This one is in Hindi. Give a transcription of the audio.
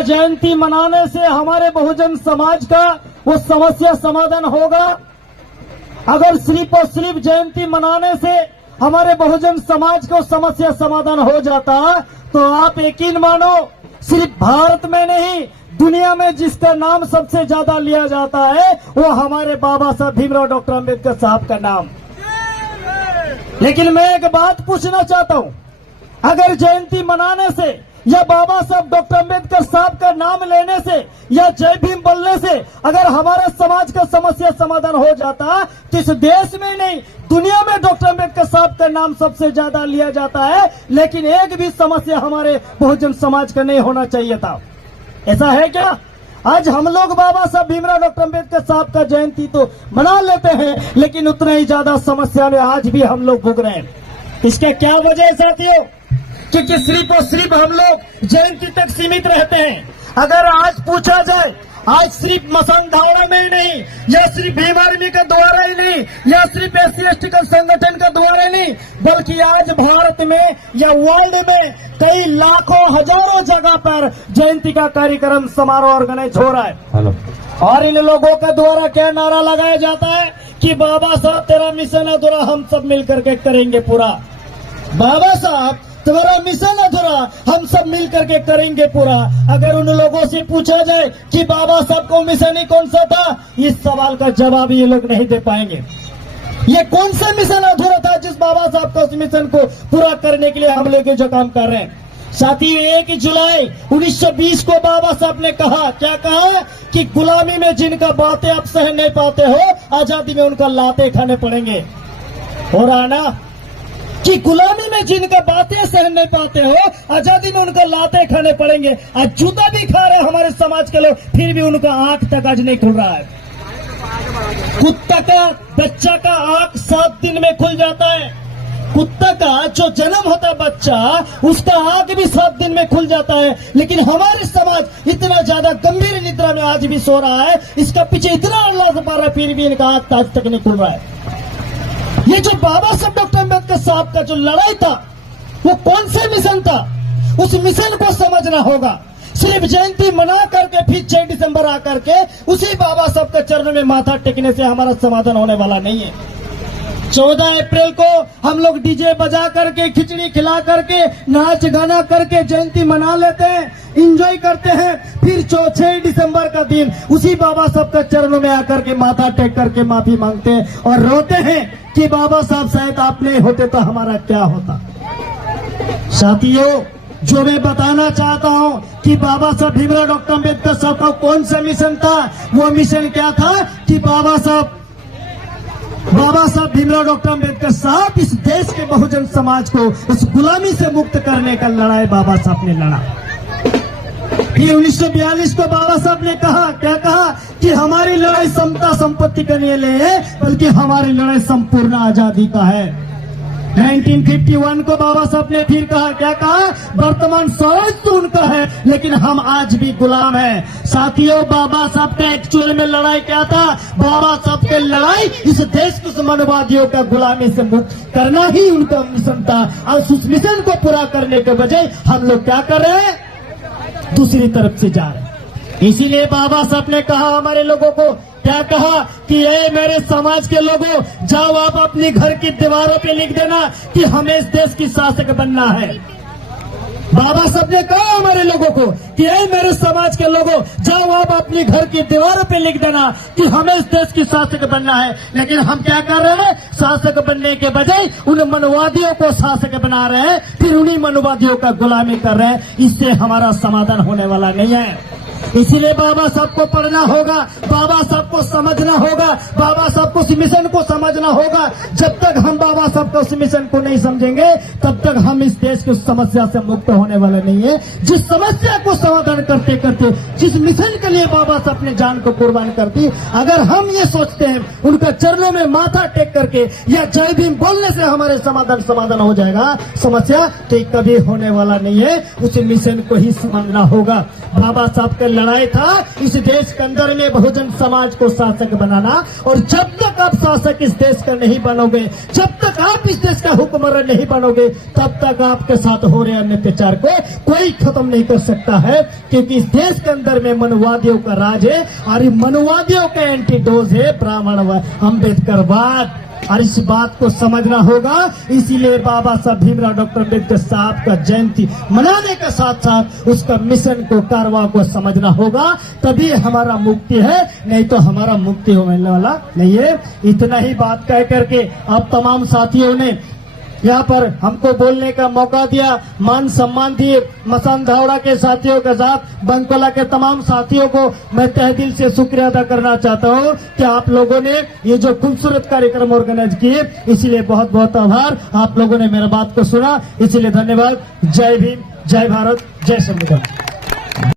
क्या जयंती मनाने से हमारे बहुजन समाज का वो समस्या समाधान होगा? अगर सिर्फ और सिर्फ जयंती मनाने से हमारे बहुजन समाज को समस्या समाधान हो जाता तो आप यकीन मानो, सिर्फ भारत में नहीं दुनिया में जिसका नाम सबसे ज्यादा लिया जाता है वो हमारे बाबा साहब भीमराव डॉक्टर अम्बेडकर साहब का नाम। लेकिन मैं एक बात पूछना चाहता हूं, अगर जयंती मनाने से या बाबा साहब डॉक्टर अम्बेडकर साहब का नाम लेने से या जय भीम बोलने से अगर हमारे समाज का समस्या समाधान हो जाता तो इस देश में नहीं दुनिया में डॉक्टर अम्बेडकर साहब का नाम सबसे ज्यादा लिया जाता है, लेकिन एक भी समस्या हमारे बहुजन समाज का नहीं होना चाहिए था। ऐसा है क्या? आज हम लोग बाबा साहब भीमराव डॉक्टर अम्बेडकर साहब का जयंती तो मना लेते हैं, लेकिन उतना ही ज्यादा समस्या में आज भी हम लोग भुग रहे हैं। इसका क्या वजह है साथियों? क्योंकि सिर्फ और सिर्फ हम लोग जयंती तक सीमित रहते हैं। अगर आज पूछा जाए, आज सिर्फ मसान धावड़ा में ही नहीं, या सिर्फ भीम आर्मी का द्वारा ही नहीं, या सिर्फ SC/ST का संगठन का द्वारा ही नहीं, बल्कि आज भारत में या वर्ल्ड में कई लाखों हजारों जगह पर जयंती का कार्यक्रम समारोह ऑर्गेनाइज हो रहा है। और इन लोगों का द्वारा क्या नारा लगाया जाता है कि बाबा साहब तेरा मिशन अधूरा, हम सब मिलकर के करेंगे पूरा। बाबा साहब तुम्हारा मिशन अधूरा, हम सब मिलकर के करेंगे पूरा। अगर उन लोगों से पूछा जाए कि बाबा साहब को मिशन ही कौन सा था, इस सवाल का जवाब ये लोग नहीं दे पाएंगे। ये कौन सा मिशन अधूरा था जिस बाबा साहब का उस मिशन को पूरा करने के लिए हम लोग जो काम कर रहे हैं? साथियों, 1 जुलाई 1920 को बाबा साहब ने कहा, क्या कहा कि गुलामी में जिनका बातें आप सह नहीं पाते हो, आजादी में उनका लाते खाने पड़ेंगे। हो रहा ना कि गुलामी में जिनका बातें सहन नहीं पाते हो, आजादी में उनका लाते खाने पड़ेंगे। आज जूता भी खा रहे हमारे समाज के लोग, फिर भी उनका आंख तक आज नहीं खुल रहा है। कुत्ता का बच्चा का आंख 7 दिन में खुल जाता है। कुत्ता का जो जन्म होता है बच्चा, उसका आंख भी 7 दिन में खुल जाता है। लेकिन हमारे समाज इतना ज्यादा गंभीर निद्रा में आज भी सो रहा है, इसका पीछे इतना अल्लाह से पा रहा है, फिर भी इनका आंख आज तक नहीं खुल रहा है। ये जो बाबा साहब डॉक्टर अम्बेडकर साहब का जो लड़ाई था, वो कौन सा मिशन था? उस मिशन को समझना होगा। सिर्फ जयंती मना करके फिर 6 दिसंबर आकर के उसी बाबा साहब के चरणों में माथा टेकने से हमारा समाधान होने वाला नहीं है। 14 अप्रैल को हम लोग डीजे बजा करके, खिचड़ी खिला करके, नाच गाना करके जयंती मना लेते हैं, एंजॉय करते हैं। फिर 6 दिसंबर का दिन उसी बाबा साहब के चरणों में आकर के माथा टेक करके माफी मांगते हैं और रोते हैं कि बाबा साहब शायद आप नहीं होते तो हमारा क्या होता। साथियों, जो मैं बताना चाहता हूं कि बाबा साहब भीमराव डॉक्टर अम्बेडकर साहब का कौन सा मिशन था, वो मिशन क्या था कि बाबा साहब भीमराव डॉक्टर अम्बेडकर साहब इस देश के बहुजन समाज को इस गुलामी से मुक्त करने का लड़ाई बाबा साहब ने लड़ा। फिर 1942 को बाबा साहब ने कहा, क्या कहा कि हमारी लड़ाई समता संपत्ति के लिए है, बल्कि हमारी लड़ाई संपूर्ण आजादी का है। 1951 को बाबा साहब ने फिर कहा, क्या कहा? वर्तमान स्वराज तो उनका है, लेकिन हम आज भी गुलाम हैं। साथियों, बाबा साहब का एक्चुअल में लड़ाई क्या था? बाबा साहब की लड़ाई इस देश को समाजवादियों का गुलामी से मुक्त करना ही उनका मिशन था। और उस मिशन को पूरा करने के बजाय हम लोग क्या कर रहे हैं? दूसरी तरफ से जा रहे हैं। इसीलिए बाबा साहब ने कहा हमारे लोगों को, क्या कहा कि ये मेरे समाज के लोगों, जाओ आप अपनी घर की दीवारों पे लिख देना कि हमें इस देश की शासक बनना है। बाबा साहब ने कहा हमारे लोगों को कि ये मेरे समाज के लोगों, जाओ आप अपनी घर की दीवारों पे लिख देना कि हमें इस देश की शासक बनना है। लेकिन हम क्या कर रहे हैं? शासक बनने के बजाय उन मनवादियों को शासक बना रहे हैं, फिर उन्हीं मनवादियों का गुलामी कर रहे हैं। इससे हमारा समाधान होने वाला नहीं है। इसीलिए बाबा साहब को पढ़ना होगा, बाबा साहब को समझना होगा, बाबा साहब को उस मिशन को समझना होगा। जब तक हम बाबा साहब का उस मिशन को नहीं समझेंगे, तब तक हम इस देश की समस्या से मुक्त होने वाले नहीं है। जिस समस्या को समाधान करते करते, जिस मिशन के लिए बाबा साहब अपने जान को कुर्बान कर दी, अगर हम ये सोचते हैं उनका चरणों में माथा टेक करके या जय भीम बोलने से हमारे समाधान हो जाएगा समस्या, तो कभी होने वाला नहीं है। उस मिशन को ही समझना होगा। बाबा साहब के लड़ाई था इस देश के अंदर में बहुजन समाज को शासक बनाना। और जब तक आप शासक इस देश का नहीं बनोगे, जब तक आप इस देश का हुक्मरान नहीं बनोगे, तब तक आपके साथ हो रहे अत्याचार को कोई खत्म नहीं कर सकता है। क्योंकि इस देश के अंदर में मनुवादियों का राज है और ये मनुवादियों का एंटीडोज है ब्राह्मणवाद, अम्बेडकरवाद। और इस बात को समझना होगा। इसीलिए बाबा साहब भीमराव डॉक्टर अम्बेडकर साहब का जयंती मनाने के साथ साथ उसका मिशन को, कारवा को समझना होगा, तभी हमारा मुक्ति है, नहीं तो हमारा मुक्ति होने वाला नहीं है। इतना ही बात कह करके आप तमाम साथियों ने यहाँ पर हमको बोलने का मौका दिया, मान सम्मान दिए। मसान धावड़ा के साथियों के साथ बंकोला के तमाम साथियों को मैं तहे दिल से शुक्रिया अदा करना चाहता हूँ कि आप लोगों ने ये जो खूबसूरत कार्यक्रम ऑर्गेनाइज किए, इसीलिए बहुत बहुत आभार। आप लोगों ने मेरा बात को सुना, इसीलिए धन्यवाद। जय भीम, जय भारत, जय संविधान।